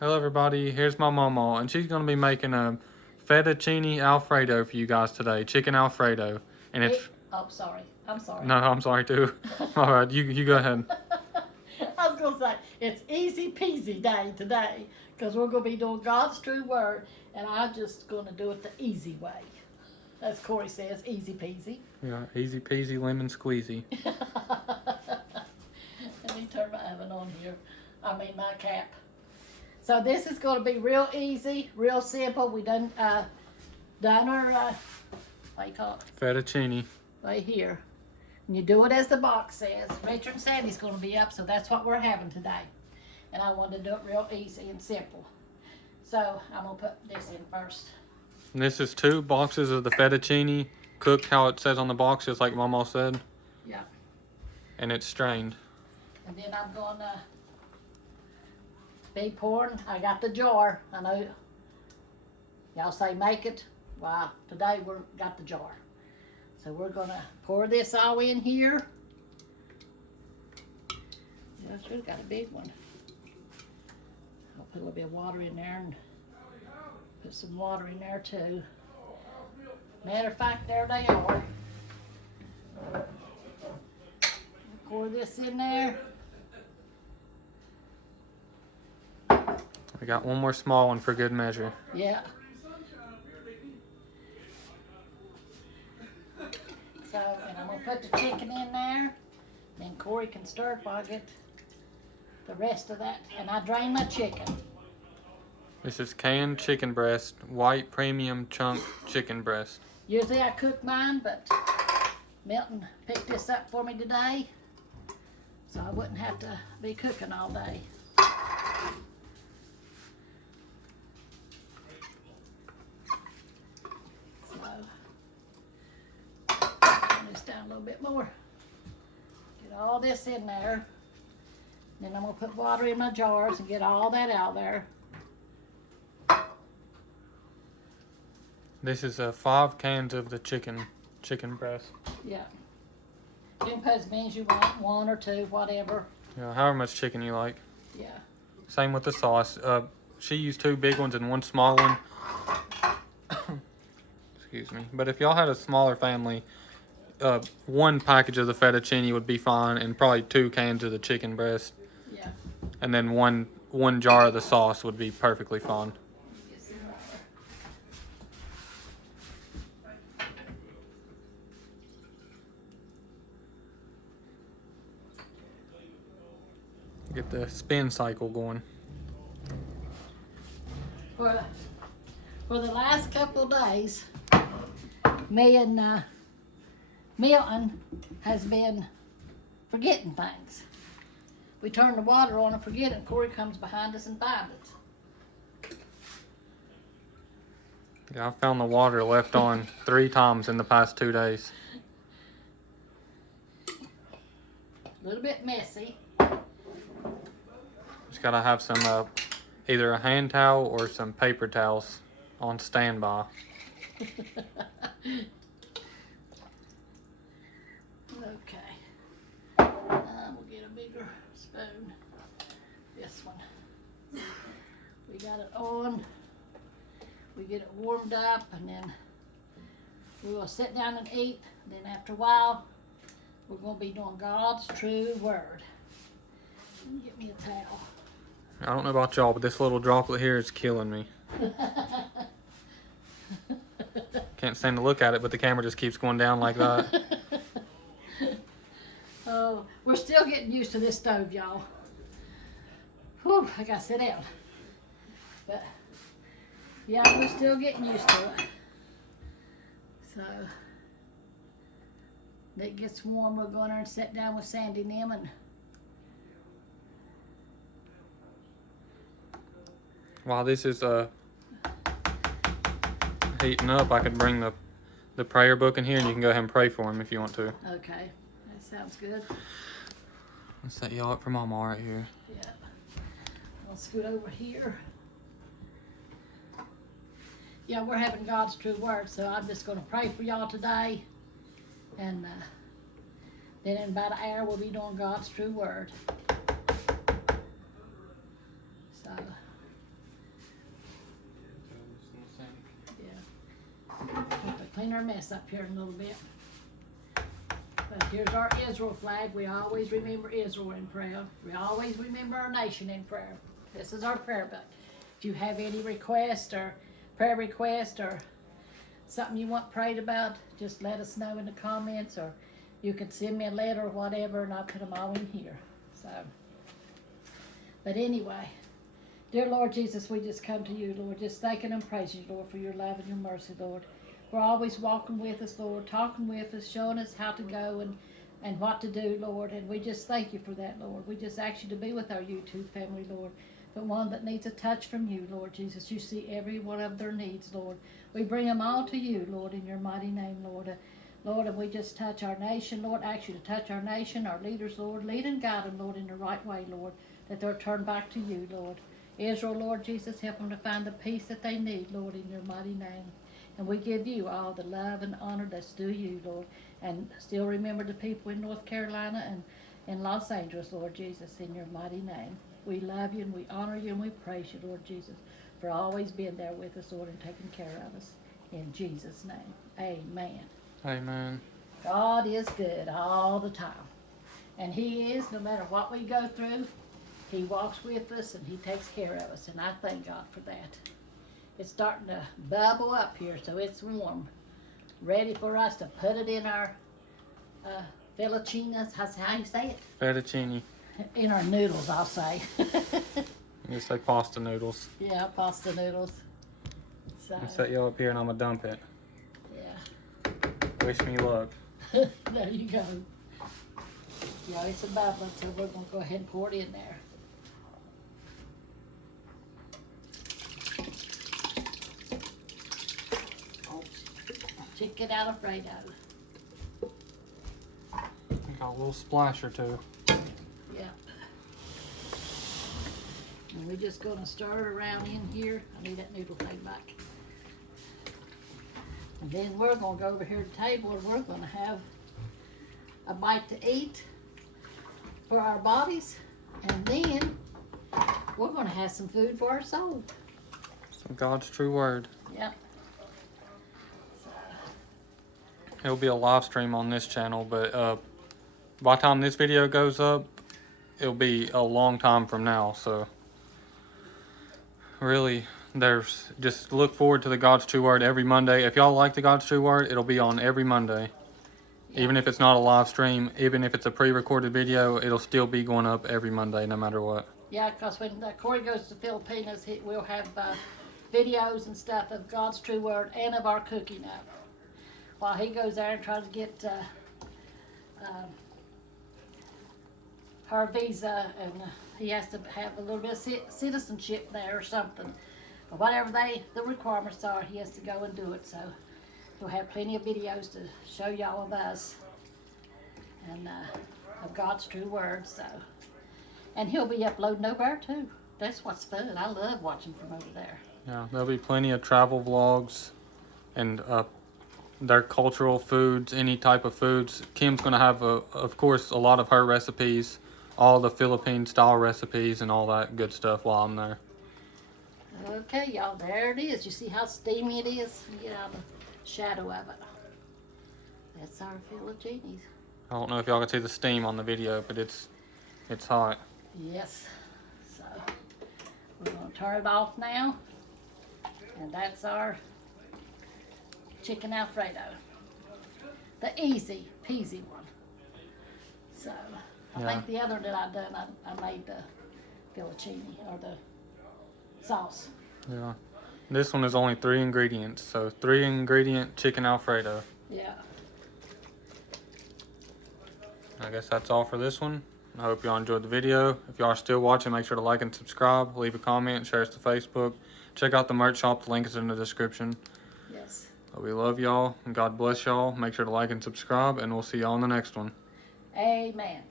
Hello everybody, here's my mama, and she's going to be making a fettuccine alfredo for you guys today, chicken alfredo. And it's... Oh, sorry. I'm sorry. No, I'm sorry too. Alright, you go ahead. I was going to say, it's easy peasy day today, because we're going to be doing God's true word, and I'm just going to do it the easy way. As Corey says, easy peasy. Yeah, easy peasy lemon squeezy. Let me turn my oven on here. My cap. So this is going to be real easy, real simple. We done our, what do you call it? Fettuccine. Right here. And you do it as the box says. Richard and Sandy's going to be up, so that's what we're having today. And I wanted to do it real easy and simple. So I'm going to put this in first. And this is 2 boxes of the fettuccine, cooked how it says on the box, just like Mama said. Yeah. And it's strained. And then I'm going to be pouring. I got the jar. I know y'all say make it. Well, today we've got the jar. So we're going to pour this all in here. Yeah, it's really got a big one. I'll put a little bit of water in there and put some water in there too. Matter of fact, there they are. Pour this in there. I got one more small one for good measure. Yeah. So, and I'm going to put the chicken in there. Then Corey can stir it while I get the rest of that. And I drain my chicken. This is canned chicken breast, white premium chunk chicken breast. Usually I cook mine, but Milton picked this up for me today. So I wouldn't have to be cooking all day. Down a little bit more. Get all this in there. Then I'm going to put water in my jars and get all that out there. This is 5 cans of the chicken breast. Yeah. You can put as many as you want, 1 or 2, whatever. Yeah, however much chicken you like. Yeah. Same with the sauce. She used 2 big ones and 1 small one. Excuse me. But if y'all had a smaller family, 1 package of the fettuccine would be fine, and probably 2 cans of the chicken breast. Yeah. And then one jar of the sauce would be perfectly fine. Get the spin cycle going. For the last couple of days, me and Milton has been forgetting things. We turn the water on and forget it. Corey comes behind us and finds it. Yeah, I found the water left on 3 times in the past 2 days. A little bit messy. Just gotta have some, either a hand towel or some paper towels on standby. Okay. We'll get a bigger spoon. This one. We got it on. We get it warmed up, and then we will sit down and eat. Then after a while, we're going to be doing God's true word. Let me get me a towel. I don't know about y'all, but this little droplet here is killing me. Can't stand to look at it, but the camera just keeps going down like that. Oh, we're still getting used to this stove, y'all. Whew, I gotta sit down. But, yeah, we're still getting used to it. So, when it gets warm, we'll go in there and sit down with Sandy and them. And while this is heating up, I could bring the prayer book in here, and you can go ahead and pray for him if you want to. okay, that sounds good. Let's set y'all up for Mama right here. Yeah. I'll scoot over here. Yeah, we're having God's true word, so I'm just going to pray for y'all today. And then in about an hour, we'll be doing God's true word. So, clean our mess up here in a little bit. But here's our Israel flag. We always remember Israel in prayer. We always remember our nation in prayer. This is our prayer book. If you have any request or prayer request or something you want prayed about, just let us know in the comments, or you can send me a letter or whatever, and I'll put them all in here. So, but anyway, dear Lord Jesus, we just come to you, Lord, just thanking and praising you, Lord, for your love and your mercy, Lord. For always walking with us, Lord, talking with us, showing us how to go and what to do, Lord. And we just thank you for that, Lord. We just ask you to be with our YouTube family, Lord. The one that needs a touch from you, Lord Jesus. You see every one of their needs, Lord. We bring them all to you, Lord, in your mighty name, Lord. Lord, and we just touch our nation, Lord. Ask you to touch our nation, our leaders, Lord. Lead and guide them, Lord, in the right way, Lord. That they're turned back to you, Lord. Israel, Lord Jesus, help them to find the peace that they need, Lord, in your mighty name. And we give you all the love and honor that's due you, Lord. And still remember the people in North Carolina and in Los Angeles, Lord Jesus, in your mighty name. We love you and we honor you and we praise you, Lord Jesus, for always being there with us, Lord, and taking care of us. In Jesus' name, amen. Amen. God is good all the time. And he is, no matter what we go through, he walks with us and he takes care of us. And I thank God for that. It's starting to bubble up here, so it's warm. Ready for us to put it in our fettuccine. How you say it? Fettuccine. In our noodles, I'll say. You say pasta noodles. Yeah, pasta noodles. So, I'll set you up here and I'm gonna dump it. yeah. Wish me luck. There you go. Yeah, it's a bubbling, so we're gonna go ahead and pour it in there. Chicken Alfredo. Got a little splash or two. Yeah. And we're just gonna stir it around in here. I need that noodle thing back. And then we're gonna go over here to the table and we're gonna have a bite to eat for our bodies. And then we're gonna have some food for our soul. Some God's true word. Yep. It'll be a live stream on this channel, but by the time this video goes up, it'll be a long time from now. So really, there's just look forward to the God's true word every Monday. If y'all like the God's true word, it'll be on every Monday. Yeah. Even if it's not a live stream, even if it's a pre-recorded video, it'll still be going up every Monday, no matter what. Yeah, because when Corey goes to the Philippines, we'll have videos and stuff of God's true word and of our cooking up. While he goes there and tries to get her visa, and he has to have a little bit of citizenship there or something. But whatever the requirements are, he has to go and do it. So we'll have plenty of videos to show y'all of us and of God's true word. So, and he'll be uploading over there too. That's what's fun. I love watching from over there. Yeah, there'll be plenty of travel vlogs and their cultural foods, any type of foods. Kim's going to have, of course, a lot of her recipes, all the Philippine style recipes and all that good stuff while I'm there. Okay, y'all, there it is. You see how steamy it is? You get out of the shadow of it. That's our fettuccine. I don't know if y'all can see the steam on the video, but it's hot. Yes. So we're going to turn it off now. And that's our chicken Alfredo. The easy peasy one. So I think the other that I done, I made the fettuccine or the sauce. Yeah. This one is only 3 ingredients, so 3 ingredient chicken Alfredo. Yeah. I guess that's all for this one. I hope y'all enjoyed the video. If y'all are still watching, make sure to like and subscribe, leave a comment, share us to Facebook. Check out the merch shop, the link is in the description. Yes. But we love y'all, and God bless y'all. Make sure to like and subscribe, and we'll see y'all in the next one. Amen.